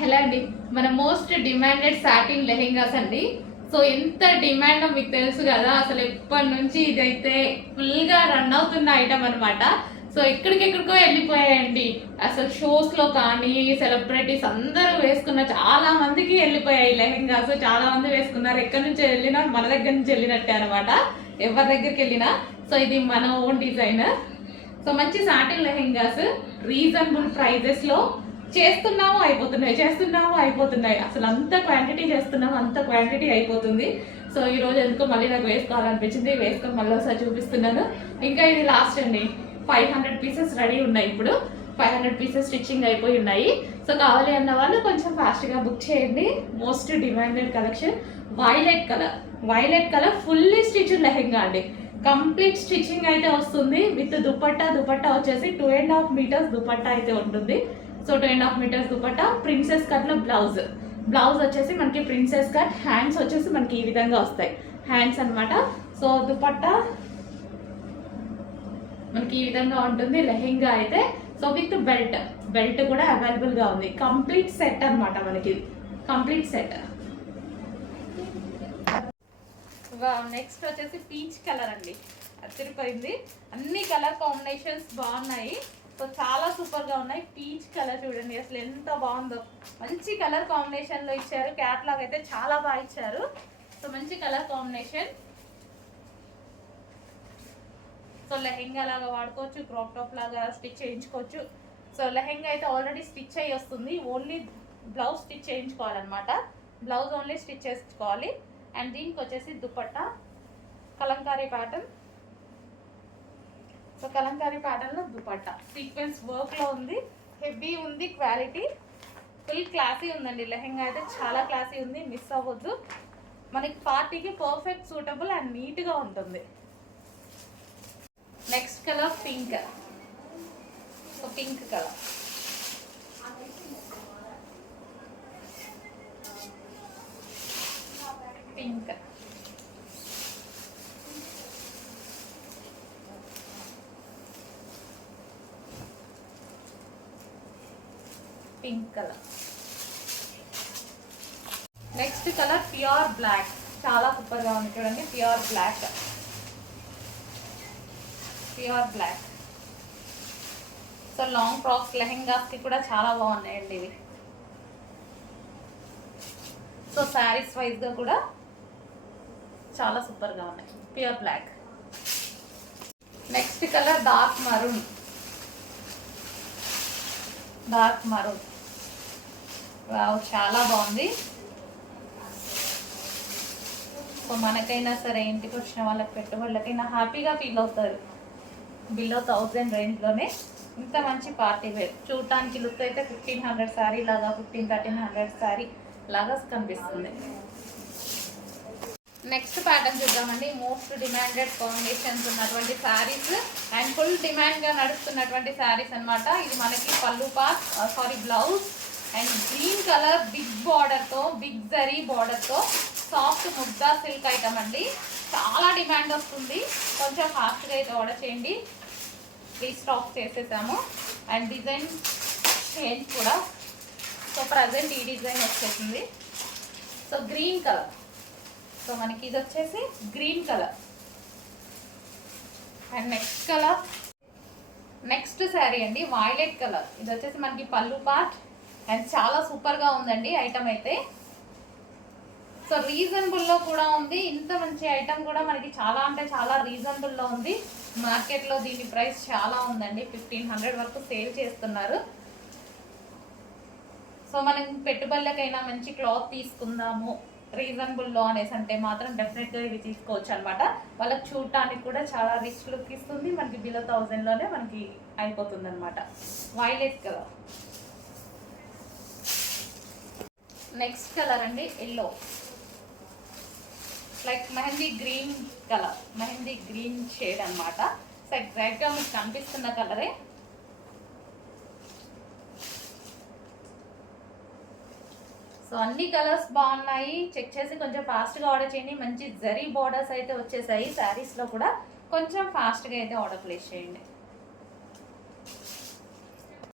Hello అండి, మన most demanded satin lehengas అండి. సో ఎంత డిమాండ్ మీకు తెలుసు కదా, అసలు ఎప్పటి నుంచి ఇదైతే ఫుల్గా రన్ అవుతున్న ఐటమ్ అనమాట. సో ఎక్కడికెక్కడికో వెళ్ళిపోయాయండి. అసలు షోస్లో కానీ సెలబ్రిటీస్ అందరూ వేసుకున్న చాలా మందికి వెళ్ళిపోయాయి లెహెంగాస్. చాలా మంది వేసుకున్నారు. ఎక్కడి నుంచి వెళ్ళినా మన దగ్గర నుంచి వెళ్ళినట్టే అనమాట, ఎవరి దగ్గరికి వెళ్ళినా. సో ఇది మన ఓన్ డిజైన్. సో మంచి సాటిన్ లెహెంగాస్ రీజనబుల్ ప్రైజెస్లో చేస్తున్నాము అయిపోతున్నాయి. అసలు అంత క్వాంటిటీ చేస్తున్నాము, అంత క్వాంటిటీ అయిపోతుంది. సో ఈరోజు ఎందుకో మళ్ళీ నాకు వేసుకోవాలనిపించింది, వేసుకొని మళ్ళీ ఒకసారి చూపిస్తున్నాను. ఇంకా ఇది లాస్ట్ అండి. 500 పీసెస్ రెడీ ఉన్నాయి. ఇప్పుడు 500 పీసెస్ స్టిచ్చింగ్ అయిపోయి ఉన్నాయి. సో కావాలి అన్న వాళ్ళు కొంచెం ఫాస్ట్గా బుక్ చేయండి. Most demanded collection violet colour fully stitched lehenga అండి. కంప్లీట్ స్టిచ్చింగ్ అయితే వస్తుంది విత్ దుపట్టా వచ్చేసి 2.5 మీటర్స్ దుపట్టా అయితే ఉంటుంది. సో 2.5 మీటర్స్ దుపట్టా, ప్రిన్సెస్ కట్లో బ్లౌజ్ వచ్చేసి మనకి ప్రిన్సెస్ కట్, హ్యాండ్స్ వచ్చేసి మనకి ఈ విధంగా వస్తాయి హ్యాండ్స్ అనమాట. సో దుపట్టా మనకి ఈ విధంగా ఉంటుంది లెహెంగా అయితే. సో విత్ బెల్ట్ కూడా అవైలబుల్గా ఉంది. కంప్లీట్ సెట్ అనమాట, మనకి కంప్లీట్ సెట్. నెక్స్ట్ వచ్చేసి పీచ్ కలర్ అండి. అదిరిపోయింది. అన్ని కలర్ కాంబినేషన్స్ బాగున్నాయి. సో చాలా సూపర్గా ఉన్నాయి. పీచ్ కలర్ చూడండి అసలు ఎంత బాగుందో. మంచి కలర్ కాంబినేషన్లో ఇచ్చారు. క్యాట్లాగ్ అయితే చాలా బాగా ఇచ్చారు. సో మంచి కలర్ కాంబినేషన్. సో లెహెంగా లాగా వాడుకోవచ్చు, క్రాప్ టాప్ లాగా స్టిచ్ చేయించుకోవచ్చు. సో లెహెంగా అయితే ఆల్రెడీ స్టిచ్ అయ్యి వస్తుంది. ఓన్లీ బ్లౌజ్ స్టిచ్ చేయించుకోవాలన్నమాట. బ్లౌజ్ ఓన్లీ స్టిచ్ చేసుకోవాలి. అండ్ దీనికి వచ్చేసి దుపట్టా కలంకారీ ప్యాటర్న్. సో కలంకారీ ప్యాటర్న్లో దుపట్టా సీక్వెన్స్ వర్క్లో ఉంది. హెవీ ఉంది, క్వాలిటీ ఫుల్ క్లాసీ ఉందండి. లెహెంగా అయితే చాలా క్లాసీ ఉంది, మిస్ అవ్వద్దు. మనకి పార్టీకి పర్ఫెక్ట్ సూటబుల్ అండ్ నీట్గా ఉంటుంది. Next colour pink. So pink colour pink colour. Next colour pure black. చాలా సూపర్గా ఉంది చూడండి. Pure black. So long frocks లెహెంగాస్కి కూడా చాలా బాగున్నాయండి ఇవి. సో శారీస్ వైజ్గా కూడా చాలా సూపర్గా ఉన్నాయి. Pure black. Next colour dark maroon. Wow, చాలా బాగుంది. సో మనకైనా సరే, ఇంటికి వచ్చిన వాళ్ళకి పెట్టుబడులకైనా హ్యాపీగా ఫీల్ అవుతారు. బిలో 1000 రేంజ్లోనే ఇంత మంచి పార్టీ వేర్. చూడటానికి లుక్ అయితే 1500 శారీ లాగా, 1300 శారీ లాగా కనిపిస్తుంది. నెక్స్ట్ ప్యాటర్న్ చూద్దామండి. మోస్ట్ డిమాండెడ్ కాంబినేషన్స్ ఉన్నటువంటి శారీస్ అండ్ ఫుల్ డిమాండ్గా నడుస్తున్నటువంటి శారీస్ అనమాట. ఇది మనకి పళ్ళు part, blouse and green colour big బార్డర్తో, బిగ్ జరీ బార్డర్తో సాఫ్ట్ ముద్దా సిల్క్ ఐటమ్ అండి. చాలా డిమాండ్ వస్తుంది. కొంచెం ఫాస్ట్గా అయితే ఆర్డర్ చేయండి. రీస్టాక్ చేసేసాము. అండ్ డిజైన్ చేంజ్ కూడా. సో ప్రజెంట్ ఈ డిజైన్ వచ్చేసింది. So green colour. సో మనకి ఇది వచ్చేసి green colour. And next sari అండి వైలెట్ కలర్. ఇది వచ్చేసి మనకి పళ్ళు పార్ట్ అండ్ చాలా సూపర్గా ఉందండి ఐటమ్ అయితే. సో రీజనబుల్లో కూడా ఉంది. ఇంత మంచి ఐటమ్ కూడా మనకి చాలా అంటే చాలా రీజనబుల్లో ఉంది. మార్కెట్లో దీని ప్రైస్ చాలా ఉందండి. 1500 వరకు సేల్ చేస్తున్నారు. సో మనం పెట్టుబడులకైనా మంచి క్లాత్ తీసుకుందాము రీజనబుల్లో అనేసి అంటే మాత్రం డెఫినెట్గా ఇవి తీసుకోవచ్చు అనమాట. వాళ్ళకి చూడటానికి కూడా చాలా రిచ్ లుక్ ఇస్తుంది. మనకి బిలో 1000లోనే మనకి అయిపోతుంది అనమాట. Violet colour. నెక్స్ట్ కలర్ అండి yellow. Like mehndi green colour, mehndi green shade అనమాట. సో ఎగ్జాక్ట్గా మీకు కనిపిస్తున్న కలరే. సో అన్ని కలర్స్ బాగున్నాయి. చెక్ చేసి కొంచెం ఫాస్ట్గా ఆర్డర్ చేయండి. మంచి జరీ బార్డర్స్ అయితే వచ్చేసాయి శారీస్లో కూడా. కొంచెం ఫాస్ట్గా అయితే ఆర్డర్ ప్లేస్ చేయండి.